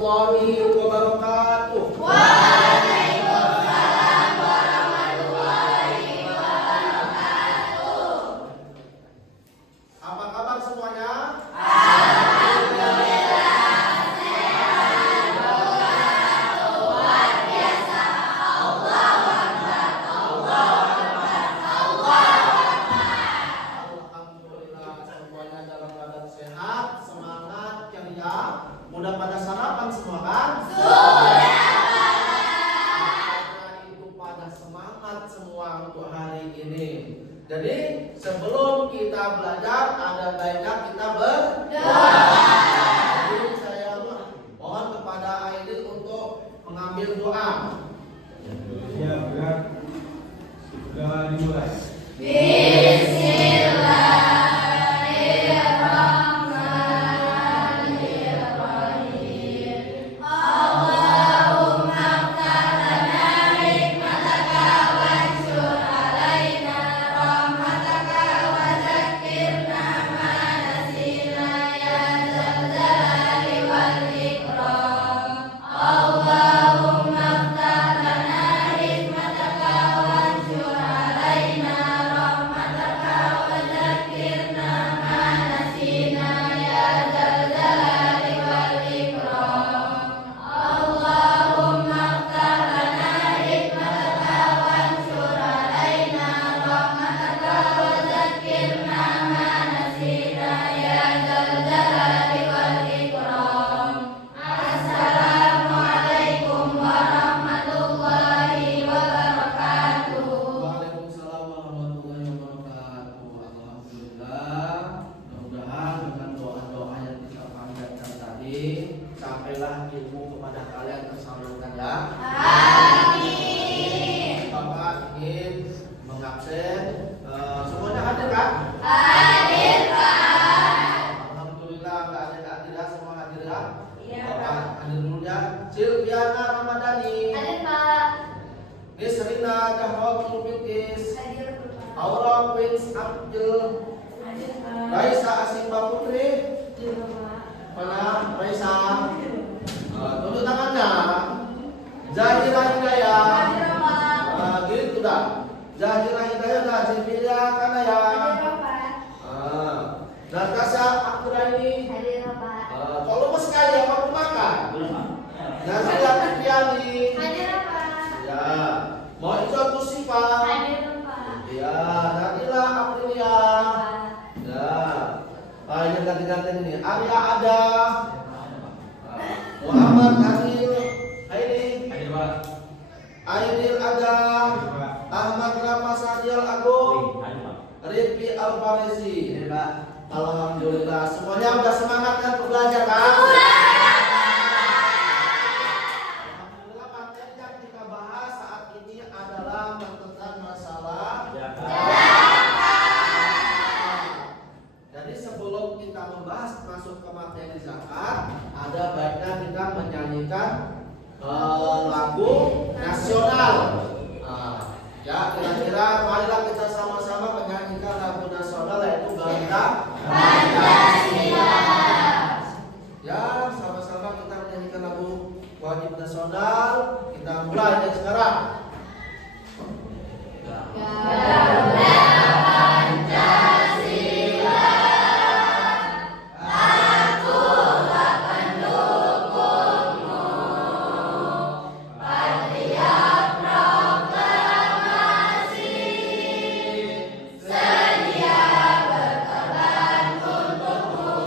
Warahmatullahi wabarakatuh. Waalaikumsalam warahmatullahi wabarakatuh. Apa kabar semuanya? Alhamdulillah sehat, luar biasa. Allahu Akbar, Allahu Akbar, Allahu Akbar. Alhamdulillah semuanya dalam keadaan sehat, semangat, ceria. Mudah pada sarapan semua kan? Karena itu pada semangat semua untuk hari ini. Jadi sebelum kita belajar ada baiknya kita berdoa. Jadi saya mohon kepada Aidil untuk mengambil doa. Ya, berat. Sudah dimulai. Bismillahirrahmanirrahim. Allahumma aftar lana hikmataka wansyur alaina rahmataka wa zakkirna ma nasina ya dzal jalali wal ikram. Allahumma aftar lana hikmataka wansyur alaina rahmataka wa zakkirna ma nasina ya dzal jalali wal ikram. Allahumma aftar lana hikmataka wansyur alaina rahmataka wa zakkirna ma nasina ya dzal jalali wal ikram. Assalamualaikum warahmatullahi wabarakatuh. Waalaikumsalam warahmatullahi wabarakatuh. Alhamdulillah. Mudah-mudahan dengan doa-doa yang kita panjatkan tadi sampailah ilmu kepada kalian tersalurkan ya. Amin. Bapak ingin mengabsen. Semuanya hadir kan? Hadir, Pak. Alhamdulillah nggak ada nggak tidak semua hadir ya. Iya, Bapak hadir dulu ya. Silviana Ramadhani, Hadir, Pak. Nisrina Jahrotul Bilqis, Hadir, Pak. Aura Wins Abdul, Hadir, Pak. Raisa Asimba Putri. Hadir, Pak. Mana Raisa? Tunduk tangannya. Zahira Hidayah. Hadir, Pak. Gitu dah. Zahira Hidayah dah. Zahira Kanaya. Hadir, Pak. Natasha Akraini. Hadir, Pak. Kok lupa sekali apa aku makan? Nazila Fitriani. Hadir, Pak. Ya. Mau Izzatu Sifa. Hadir, Pak. Ya. Nadila Aprilia. Ya. Ini ganti-ganti ini. Arya Ada. Muhammad Adil. Hairi. Hadir, Pak. Aidil Aga. Hadir, Pak. Ahmad Ramasadial Agung. Hadir, Pak. Rifki Alfarisi. Alhamdulillah. Semuanya udah semangat kan untuk belajar kan? Alhamdulillah materi yang kita bahas saat ini adalah tentang masalah Jadi sebelum kita membahas masuk ke materi zakat, ada baiknya kita menyanyikan lagu nasional. Ya kira-kira marilah kita sama-sama menyanyikan lagu nasional yaitu Bangga Pancasila. Ya sama-sama kita menyanyikan lagu wajib nasional. Kita mulai dari sekarang. Garuda Pancasila, akulah pendukungmu. Patriot proklamasi, sedia berkorban untukmu.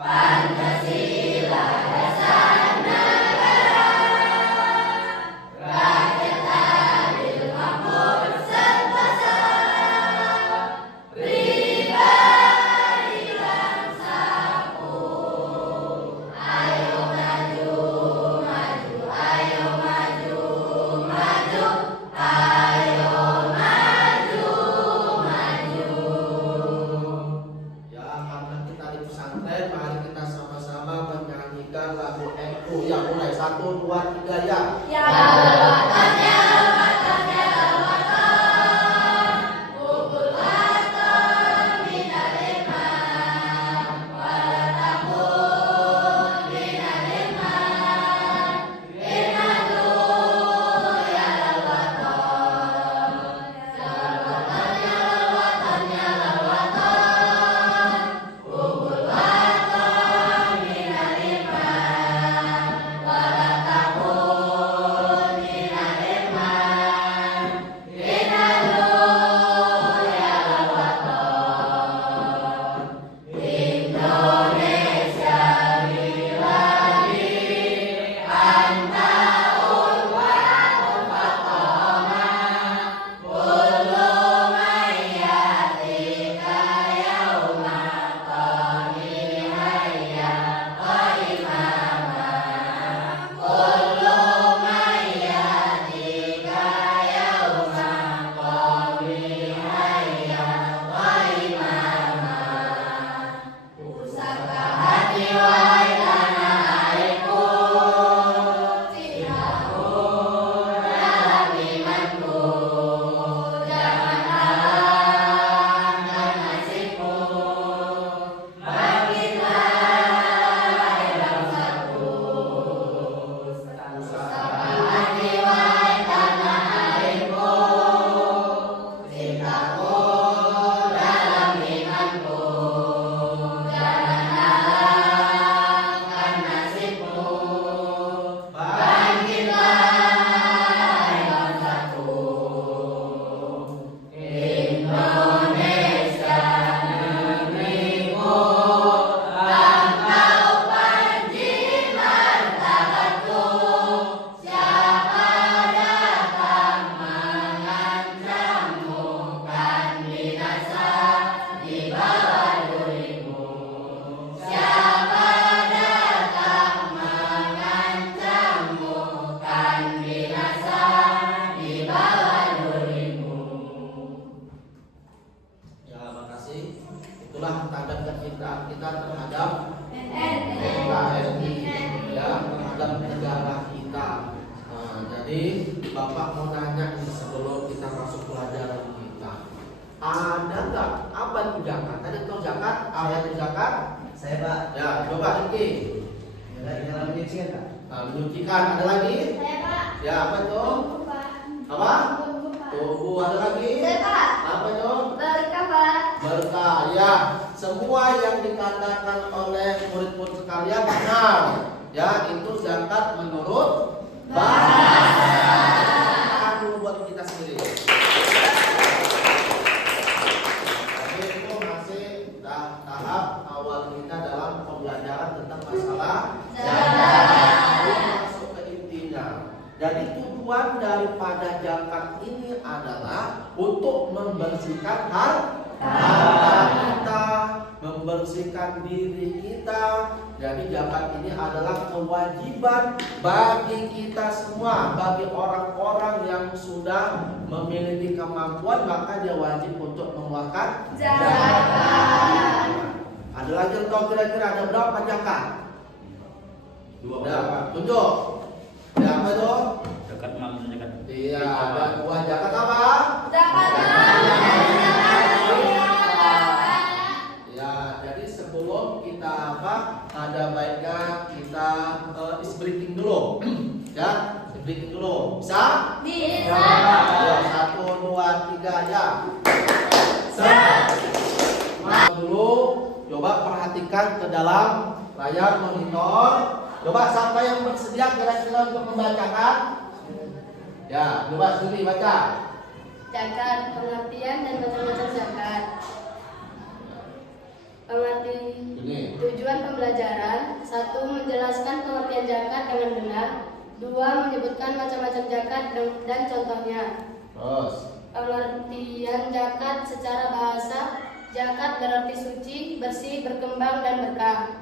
Pancasila dasar negara, rakyat adil makmur sentosa, pribadi bangsaku. Ayo maju, maju, ayo maju, maju, ayo maju, maju. Ya karena kita di pesantren, mari kita sama-sama menyanyikan lagu NU. Ya mulai 1, 2, 3 ya. Ya watan, ya watan, ya watan, pukul watan minal iman, wala takun minal Jadi Bapak mau nanya nih sebelum kita masuk pelajaran kita. Ada nggak apa itu zakat? Tadi tahu zakat? Apa itu zakat? Saya Pak. Ya, coba Riki. Dalam menyucikan Pak. Nah, menyucikan ada lagi? Saya Pak. Ya, apa itu? Tubuh Pak. Apa? Tubuh Pak. Tubuh ada lagi? Saya Pak. Apa itu? Berkah Pak. Berkah. Ya, semua yang dikatakan oleh murid-murid sekalian benar. Ya, itu zakat menurut bahasa. Dulu buat kita sendiri. Tapi itu masih tahap awal kita dalam pembelajaran tentang masalah zakat. Belum masuk ke intinya. Jadi tujuan daripada zakat ini adalah untuk membersihkan harta kita, membersihkan diri kita. Jadi zakat ini adalah kewajiban bagi kita semua, bagi orang-orang yang sudah memiliki kemampuan maka dia wajib untuk mengeluarkan Zakat. Ada lagi yang tahu kira-kira ada berapa zakat? Ya, tunjuk. Ya, apa itu? Zakat mal dan zakat. Iya, ada dua zakat apa? Zakat. Ya, jadi sebelum kita apa? Ada baiknya kita is breaking dulu. Ya, is breaking dulu. Bisa? Bisa. Ya, 1, 2, 3 ya. Dulu coba perhatikan ke dalam layar monitor. Coba siapa yang bersedia kira-kira untuk membacakan? Ya, coba sendiri baca. Zakat, pengertian dan macam-macam zakat. Ini. Tujuan pembelajaran: 1. Menjelaskan pengertian zakat dengan benar. 2. Menyebutkan macam-macam zakat dan contohnya. Terus. Pengertian zakat secara bahasa: zakat berarti suci, bersih, berkembang, dan berkah.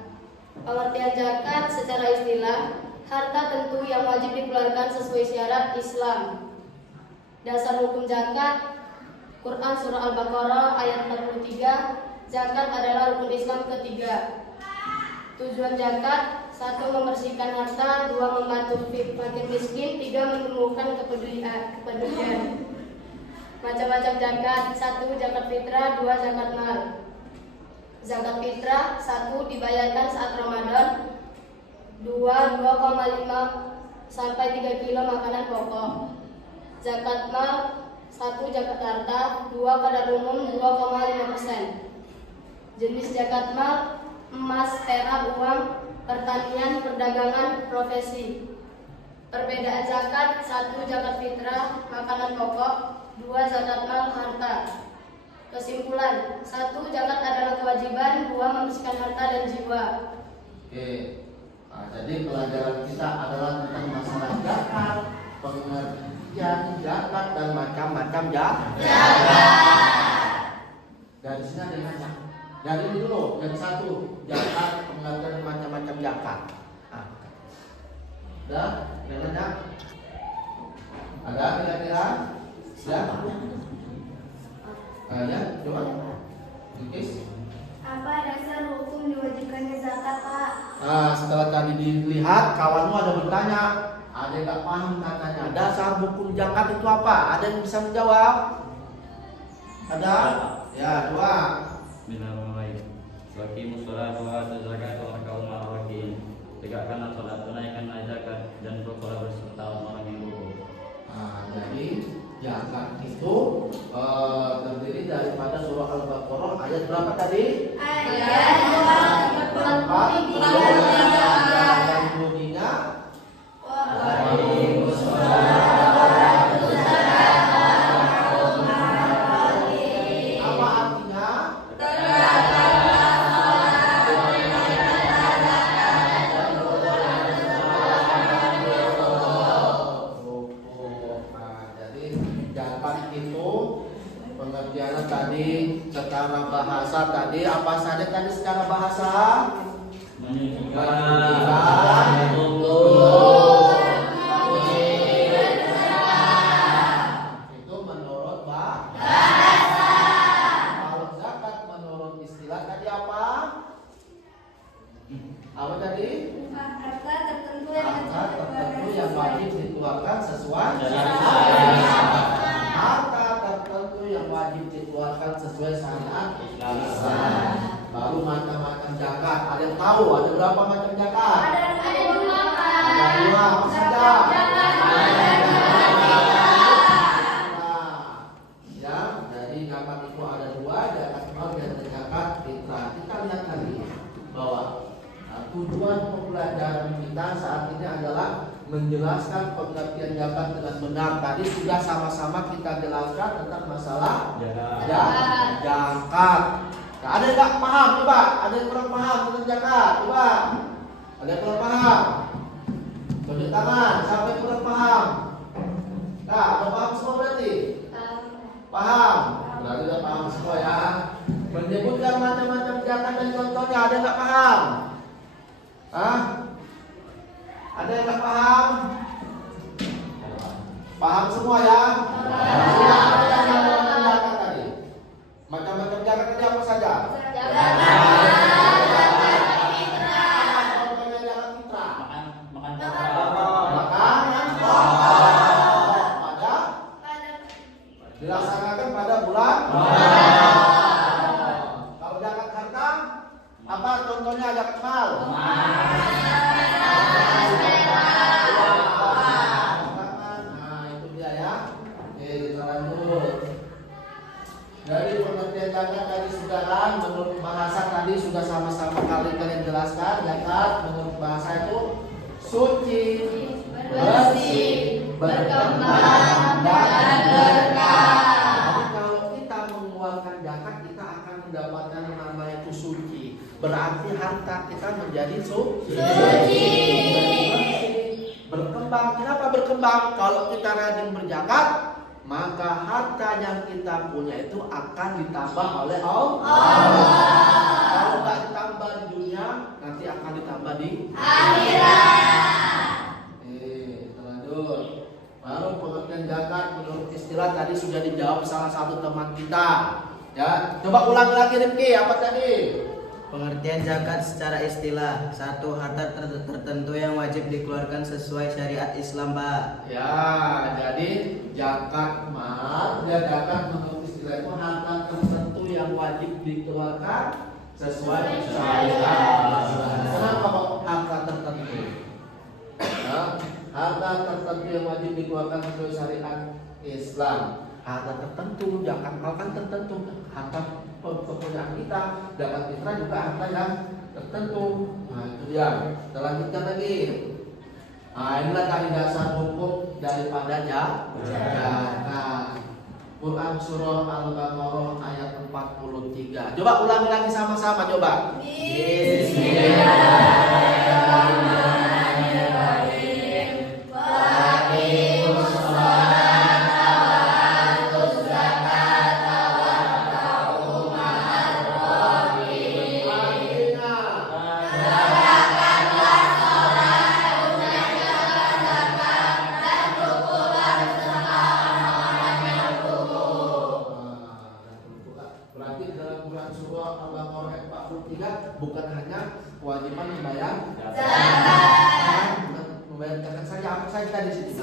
Pengertian zakat secara istilah: harta tentu yang wajib dikeluarkan sesuai syarat Islam. Dasar hukum zakat: Quran Surah Al-Baqarah ayat 43. Zakat adalah rukun Islam ketiga. Tujuan zakat: 1. Membersihkan harta. 2. Membantu fakir miskin. 3. Menumbuhkan kepedulian. Macam-macam zakat: 1. Zakat fitrah. 2. Zakat mal. Zakat fitrah: 1. Dibayarkan saat Ramadan. 2. 2,5 sampai 3 kilo makanan pokok. Zakat mal: 1. Zakat harta. 2. Kadar umum 2,5%. Jenis zakat mal: emas, perak, uang, pertanian, perdagangan, profesi. Perbedaan zakat: 1. Zakat fitrah, makanan pokok. 2. Zakat mal, harta. Kesimpulan: 1. Zakat adalah kewajiban. 2. Membersihkan harta dan jiwa. Oke. Nah, jadi pelajaran kita adalah tentang masalah zakat, pengertian zakat dan macam-macam zakat. Dari sini ada yang nanya. Dari ini dulu, yang 1 zakat, pengertian dan macam-macam zakat. Nah, ada yang nanya? Ada kira-kira? Ya? Ya, coba. Dikis. Apa dasar hukum diwajibkannya zakat, Pak? Nah, setelah tadi dilihat, kawanmu ada bertanya, ada yang nggak paham katanya. Dasar hukum zakat itu apa? Ada yang bisa menjawab? Ada? Ya, 2. Bismillahirrahmanirrahim. Waqimus sholat wa atuz zakat wa raka'u ma'al raki'in. Tegakkanlah salat, tunaikanlah zakat dan bersolat beserta orang yang rukuk. Nah, jadi zakat itu terdiri daripada surah Al-Baqarah ayat berapa tadi? Ayat 43. Dan bunyinya apa artinya? Jadi zakat itu pengertiannya tadi secara bahasa tadi apa saja tadi secara bahasa? Menyucikan Itu menurut bahasa. Kalau zakat menurut istilah tadi apa? Apa tadi? harta tertentu Harta tertentu yang wajib dikeluarkan dikeluarkan sesuai harta tertentu yang wajib dikeluarkan sesuai syariat Islam. Baru macam-macam zakat. Ada yang tahu ada berapa macam zakat? Ada dua, Pak. Ada dua. Apa saja? Ya, jadi zakat itu ada dua, zakat mal dan zakat fitrah. Kita lihat tadi bahwa tujuan pembelajaran kita saat ini adalah menjelaskan pengertian zakat dengan benar. Tadi sudah sama-sama kita jelaskan tentang masalah zakat. Nah, ada yang nggak paham? Coba, ada yang kurang paham tentang zakat? Coba, ada yang kurang paham? Tunjuk tangan, siapa yang kurang paham? Nah, ada paham semua berarti? Paham? Berarti udah paham semua ya. Menyebutkan macam-macam zakat dan contohnya, ada yang nggak paham? Hah? Ada yang nggak paham? Paham semua ya? Sudah ada yang macam-macam zakat tadi. Macam-macam zakat tadi apa saja? Dilaksanakan pada bulan. Kalau zakat harta, apa contohnya zakat mal? Nah, itu dia ya. Oke, kita lanjut. Dari pengertian zakat tadi saudara, menurut bahasa tadi sudah sama-sama kalian jelaskan. Zakat menurut bahasa itu suci, bersih, berkembang, dan berkah. Jadi kalau kita mengeluarkan zakat, kita akan mendapatkan yang namanya itu suci. Berarti harta kita menjadi suci. Berkembang. Kenapa berkembang? Kalau kita rajin berzakat, maka harta yang kita punya itu akan ditambah oleh Allah. Kalau nggak ditambah di dunia, nanti akan ditambah di akhirat. Lanjut. Baru pengertian zakat menurut istilah tadi sudah dijawab salah satu teman kita. Ya, coba ulang lagi Rifki, apa tadi? Pengertian zakat secara istilah, satu harta tertentu yang wajib dikeluarkan sesuai syariat Islam, Pak. Ya, jadi zakat mal, ya zakat menurut istilah itu harta tertentu yang wajib dikeluarkan sesuai syariat. Kenapa kok harta tertentu? Ya, harta tertentu yang wajib dikeluarkan sesuai syariat Islam. Harta tertentu, zakat mal kan tertentu, harta kepunyaan kita, zakat fitrah juga harta yang tertentu. Nah itu dia. Kita lanjutkan lagi. Nah inilah tadi dasar hukum daripada zakat. Quran surah Al-Baqarah ayat 43. Coba ulangi lagi sama-sama coba. Bismillahirrahmanirrahim. Bukan hanya kewajiban membayar zakat, bukan membayar zakat saja, apa saja tadi di situ?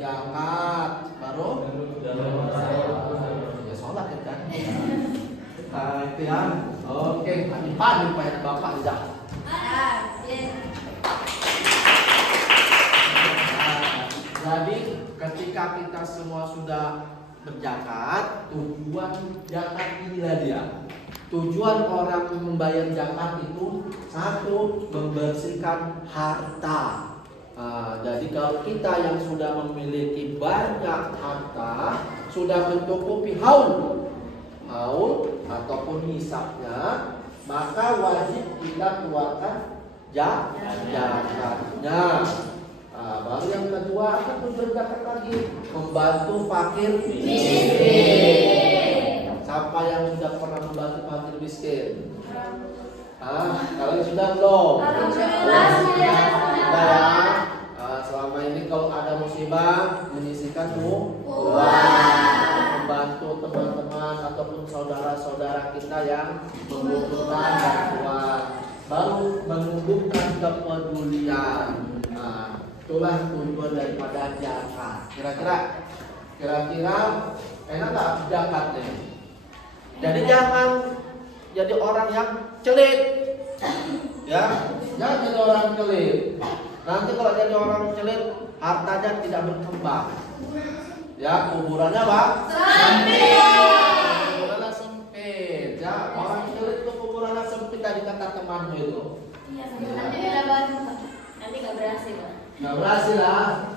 Zakat, baru ya sholat kan? Nah itu ya. Oke, panik banyak bapak di zakat. Jadi ketika kita semua sudah berzakat, tujuan zakat inilah dia. Tujuan orang membayar zakat itu satu, membersihkan harta. Jadi kalau kita yang sudah memiliki banyak harta, sudah mencukupi haul ataupun hisapnya, maka wajib kita keluarkan zakatnya. Baru yang kedua akan tujuan zakat lagi, membantu fakir miskin. Siapa yang sudah pernah membantu fakir miskin? Kalian sudah belum? Sudah ya. Selama ini kalau ada musibah menyisihkan uang, membantu teman-teman ataupun saudara-saudara kita yang membutuhkan bantuan. Baru menumbuhkan kepedulian. Nah, itulah tujuan daripada zakat. Kira-kira enak nggak zakatnya? Jadi jangan jadi orang yang celit, ya. Jangan jadi orang celit. Nanti kalau jadi orang celit, hartanya tidak berkembang. Ya, kuburannya apa? Kuburannya sempit. Ya, orang celit itu kuburannya sempit tadi kata temanmu itu. Nanti beda baru, Pak. Nanti nggak berhasil, Pak. Nggak berhasil lah.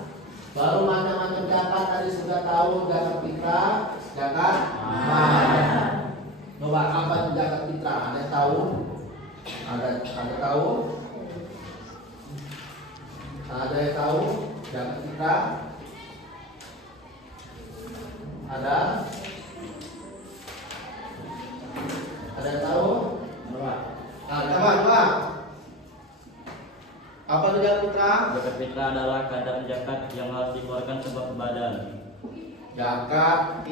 Baru macam-macam zakat tadi sudah tahu, zakat fitrah, zakat mal. Coba apa itu zakat fitrah? Ada yang tahu? Ada tahu? Ada yang tahu zakat fitrah? Ada? Ada yang tahu? Coba. Coba. Apa itu zakat fitrah? Zakat fitrah adalah kadar zakat yang harus dikeluarkan sebab badan. Zakat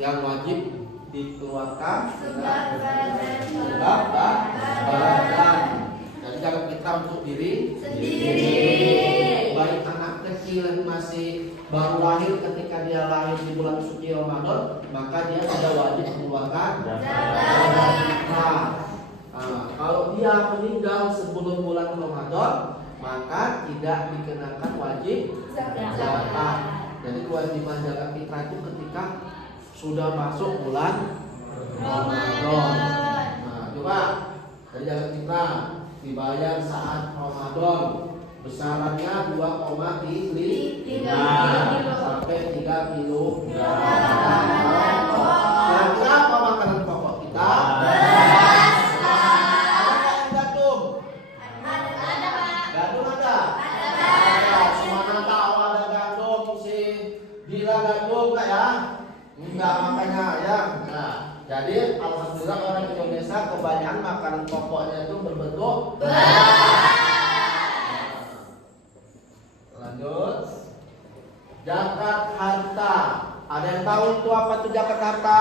yang wajib dikeluarkan sebab badan. Jadi zakat fitrah untuk diri sendiri. Baik anak kecil yang masih baru lahir, ketika dia lahir di bulan suci Ramadan, maka dia sudah wajib mengeluarkan zakat fitrah. Kalau dia meninggal sebelum bulan Ramadan, maka tidak dikenakan wajib zakat. Jadi kewajiban zakat fitrah itu ketika sudah masuk bulan Ramadan. Nah, coba dari zakat fitrah dibayar saat Ramadan, besarannya 2,3 sampai 3 kilo. Kira-kira apa makanan pokok kita? Enggak, makanya ya. Nah, jadi alhamdulillah orang Indonesia kebanyakan makanan pokoknya itu berbentuk lanjut. Zakat harta. Ada yang tahu itu apa itu zakat harta?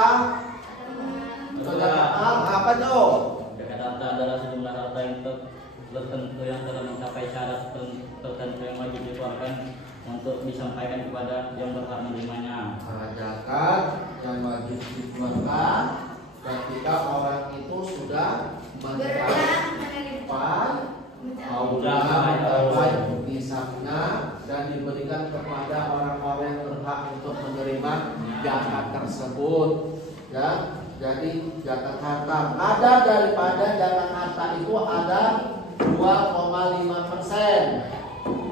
Apa tuh? Zakat harta adalah sejumlah harta yang tertentu yang telah mencapai syarat tertentu yang wajib dikeluarkan untuk disampaikan kepada yang berhak menerimanya. Zakat yang wajib dikeluarkan ketika orang itu sudah menerima nisabnya dan diberikan kepada orang-orang yang berhak untuk menerima zakat tersebut. Ya, jadi zakat harta. Kadar daripada zakat harta itu ada 2,5%.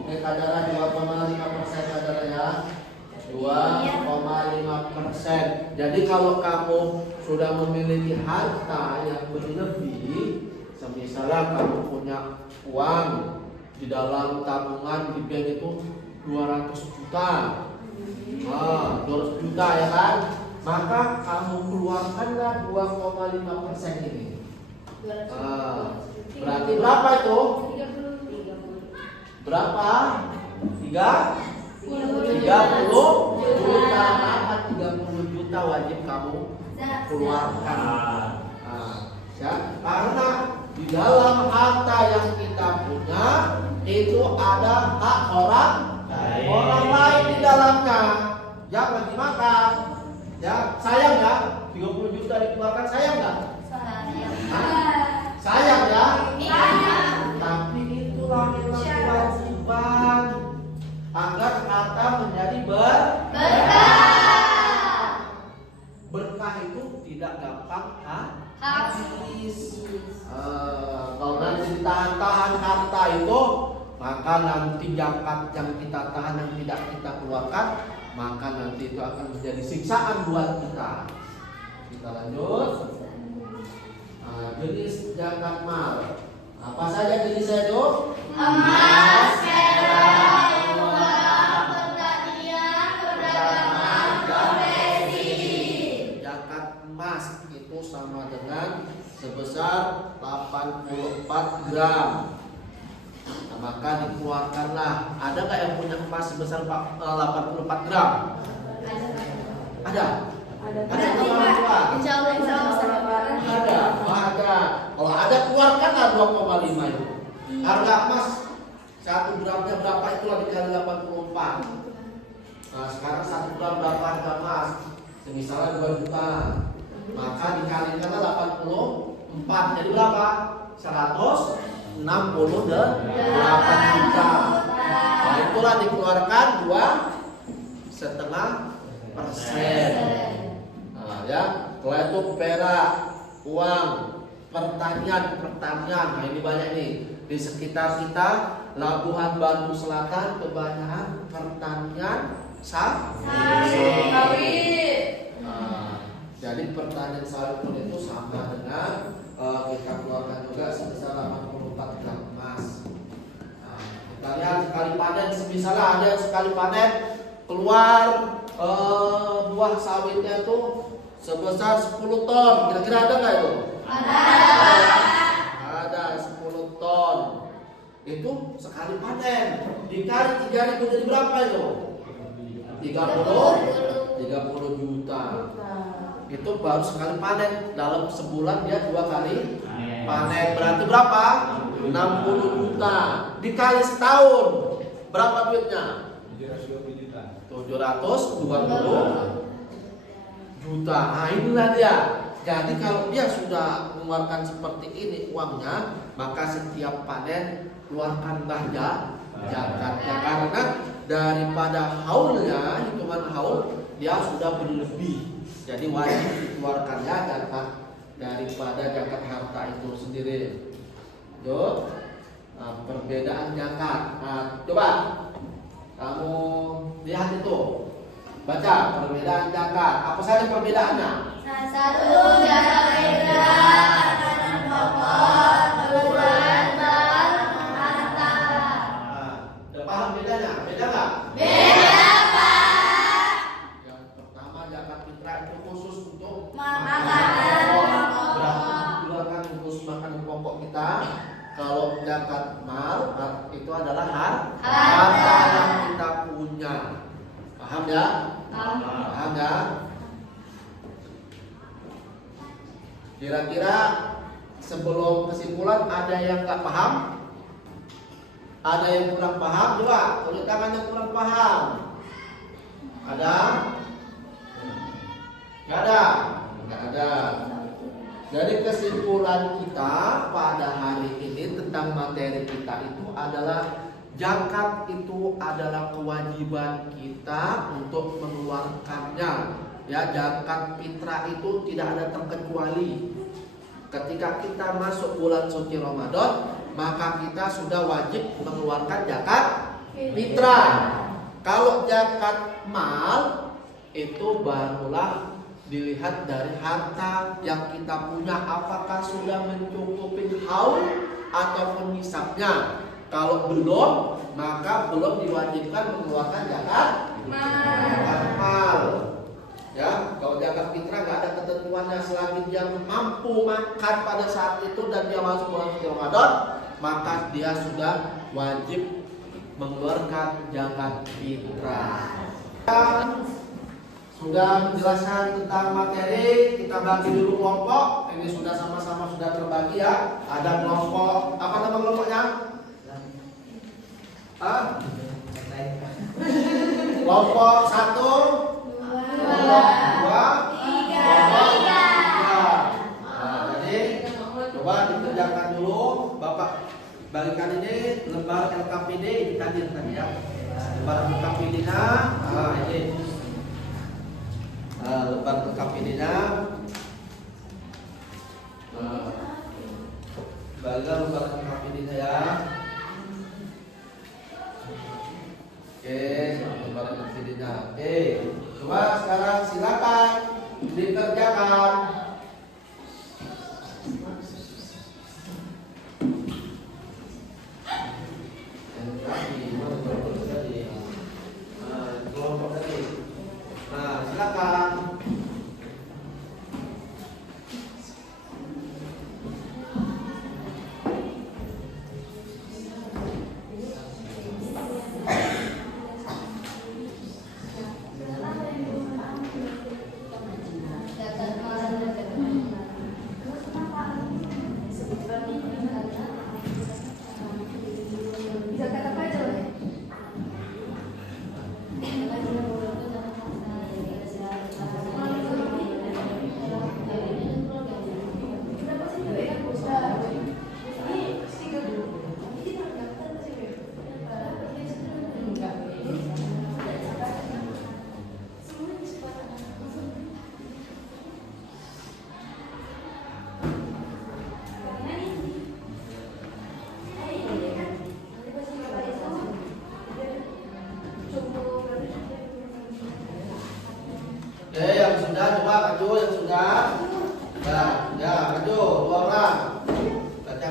Kadarnya 2,5% kadarnya 2,5%. Jadi kalau kamu sudah memiliki harta yang berlebih, misalnya kamu punya uang di dalam tabungan di bank itu 200 juta, 200 juta ya kan? Maka kamu keluarkanlah 2,5% ini. Berarti berapa itu? Berapa? 30 juta. Maka 30 juta wajib kamu keluarkan. Ya, karena di dalam harta yang kita punya itu ada hak orang lain di dalamnya. Jangan dimakan. Ya, sayang ya? 30 juta dikeluarkan, sayang nggak? Sayang ya? Tapi itulah kewajiban agar harta menjadi berkah itu tidak gampang habis. Kalau nanti ditahan-tahan harta itu, maka nanti zakat yang kita tahan yang tidak kita keluarkan, maka nanti itu akan menjadi siksaan buat kita. Kita lanjut. Jenis zakat mal. Apa saja jenisnya itu? Emas, perak, uang, pertanian, perdagangan, profesi. Zakat emas itu sama dengan sebesar 84 gram. Nah, maka dikeluarkanlah. Ada nggak yang punya emas sebesar 84 gram? Ada. Ada sama orang tua? Insya Allah. Ada. Kalau ada keluarkanlah 2,5 itu. Harga emas 1 gramnya berapa, itulah dikali 84. Nah sekarang 1 gram berapa harga emas? Misalnya 2 juta, maka dikalikanlah 84, jadi berapa? 168 juta. Nah itulah dikeluarkan 2,5%. Nah ya, setelah itu perak, uang, pertanian. Nah ini banyak nih di sekitar kita. Labuhan Batu Selatan kebanyakan pertanian sawit. Nah, jadi pertanian sawit pun itu sama dengan kita keluarkan juga sebesar 84 gram emas. Nah, kita lihat sekali panen, misalnya ada yang sekali panen keluar buah sawitnya itu sebesar 10 ton. Kira-kira ada nggak itu? Ada 10 ton. Itu sekali panen dikali 3.000 jadi berapa itu? 30 juta. Itu baru sekali panen. Dalam sebulan dia 2 kali panen. Berarti berapa? 60 juta. Dikali setahun berapa duitnya? 720 juta. Nah inilah dia. Jadi kalau dia sudah mengeluarkan seperti ini uangnya, maka setiap panen keluarkanlah zakatnya, karena daripada haulnya, hitungan haul dia sudah berlebih, jadi wajib dikeluarkannya zakat daripada zakat harta itu sendiri. Yo, perbedaan zakat. Nah, coba kamu lihat itu, baca perbedaan zakat. Apa saja perbedaannya? 1. Zakat fitrah, makanan pokok, kebutuhan bahan, harta. Udah paham bedanya? Beda nggak? Beda, Pak. Yang pertama zakat fitrah itu khusus untuk Makanan pokok. Berarti dikeluarkan khusus makanan pokok kita. Kalau zakat mal itu adalah harta yang kita punya. Paham ya? Paham ya? Kira-kira sebelum kesimpulan ada yang nggak paham? Ada yang kurang paham? Coba tunjuk tangan yang kurang paham. Ada? Nggak ada? Nggak ada. Jadi kesimpulan kita pada hari ini tentang materi kita itu adalah zakat itu adalah kewajiban kita untuk mengeluarkannya. Ya, zakat fitrah itu tidak ada terkecuali. Ketika kita masuk bulan suci Ramadan, maka kita sudah wajib mengeluarkan zakat fitrah. Kalau zakat mal itu barulah dilihat dari harta yang kita punya, apakah sudah mencukupi haul ataupun nisabnya. Kalau belum, maka belum diwajibkan mengeluarkan zakat mal. Ya, kalau zakat fitrah nggak ada ketentuannya, selagi dia mampu makan pada saat itu dan dia masuk bulan suci Ramadan, maka dia sudah wajib mengeluarkan zakat fitrah. Sudah menjelaskan tentang materi, kita bagi dulu kelompok. Ini sudah sama-sama sudah terbagi ya. Ada kelompok, apa nama kelompoknya? Kelompok 1, 2, 3. Jadi coba dikerjakan dulu. Bapak bagikan ini lembar LKPD dihadirkan ya. Lembar LKPD-nya, ini lembar LKPD-nya. Bagikan lembar LKPD-nya ya. Oke, lembar LKPD-nya. Oke. Coba sekarang silakan dikerjakan. Kelompok tadi. Nah, silakan.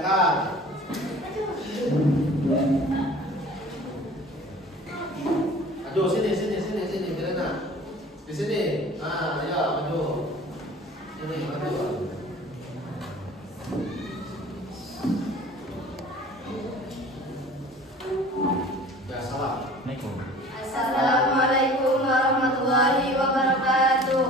silakan. Maju sini, Mirena. Di sini. Ah, ya, maju. Sini, maju. Ya, salam. Assalamualaikum warahmatullahi wabarakatuh.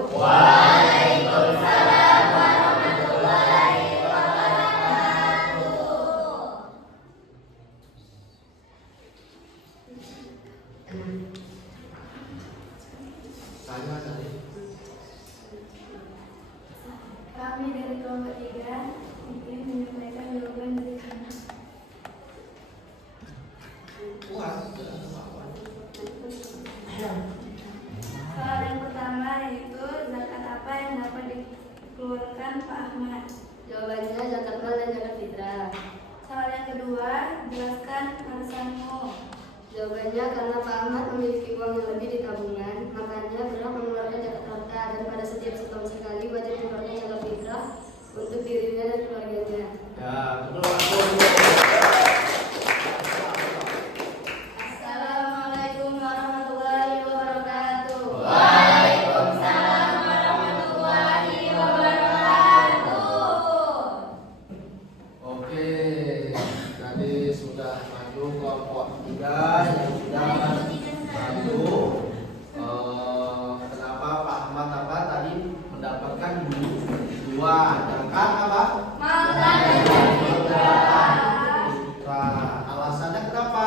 Tanya tadi. Kami dari kelompok 3 ingin menyampaikan jawaban dari kami. Puas. Soal yang pertama yaitu zakat apa yang dapat dikeluarkan Pak Ahmad. Jawabannya zakat mal dan zakat fitrah. Soal yang kedua, jelaskan alasanmu. Jawabannya karena Pak Ahmad memiliki uang yang lebih di tabungan, makanya berhak mengeluarkan zakat harta dan pada setiap setahun sekali wajib mengeluarkan zakat fitrah untuk dirinya dan keluarganya. Ya, betul. Assalamualaikum warahmatullahi wabarakatuh. Oke, tadi sudah maju kelompok 3 yang sudah maju. Kenapa Pak Ahmad apa tadi mendapatkan 2 zakat apa? Alasannya kenapa?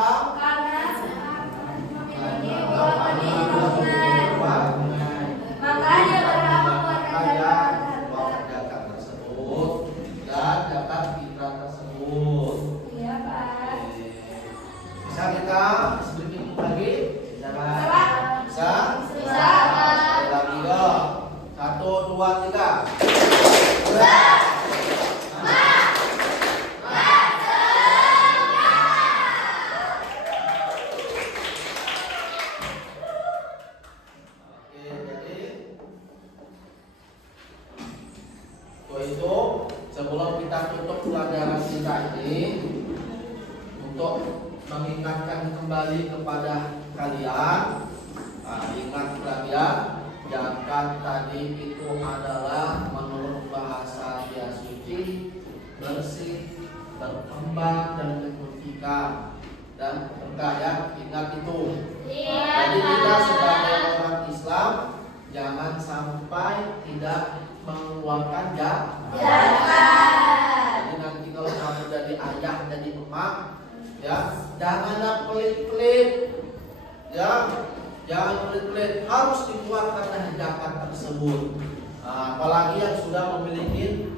Makanya berhak mengeluarkan Zakat tersebut dan zakat fitrah tersebut. Iya Pak. Bisa kita sedikit lagi? Bisa kan? Bisa? Bisa. Sekali lagi dong. 1, 2, 3. Oke, jadi itu sebelum kita tutup pelajaran kita ini, untuk mengingatkan kembali kepada kalian, ingat kalian, zakat tadi itu adalah menurut bahasa dia suci, bersih, berkembang dan menguntungkan dan berkah ya. Ingat itu. Jadi kita sebagai orang Islam jangan sampai tidak mengeluarkan zakat. Jadi nanti kalau kamu jadi ayah, jadi emak, ya janganlah pelit-pelit, ya jangan pelit-pelit, harus dikeluarkan zakat tersebut. Apalagi yang sudah memiliki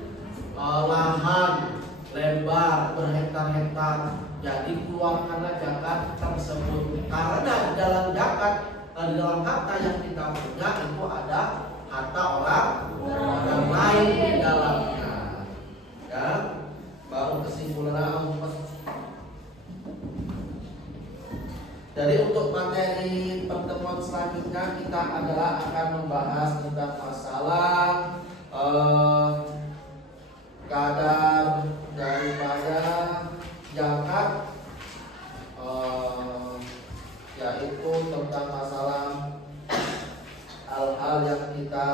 lahan lebar berhektar-hektar, jadi keluarkanlah zakat tersebut. Karena di dalam zakat, di dalam harta yang kita punya itu ada harta orang lain di dalamnya. Ya, baru kesimpulan umpet. Jadi untuk materi pertemuan selanjutnya kita adalah akan membahas tentang masalah kadar daripada zakat, yaitu tentang masalah hal-hal yang kita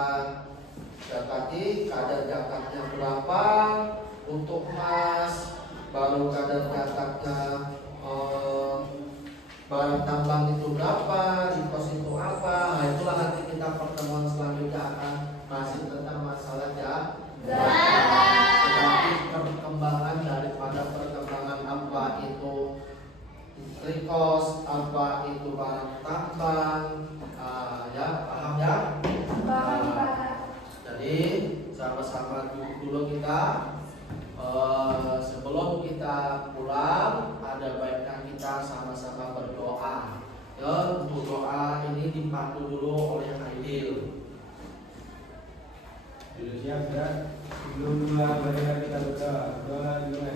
zakati, kadar zakatnya berapa untuk emas, baru kadar zakatnya barang tambang itu berapa, impos itu apa. Nah itulah nanti kita pertemuan selanjutnya akan masih tentang masalah zakat. Tetapi perkembangan daripada perkembangan apa itu trikos, apa itu barang tambang, ya paham ya? Paham Pak. Jadi sama-sama dulu kita. Sebelum kita pulang, ada baiknya kita sama-sama berdoa. Ya, untuk doa ini dipandu dulu oleh Aidil. Sudah siap ya? Sebelum kita berdoa, doa dimulai.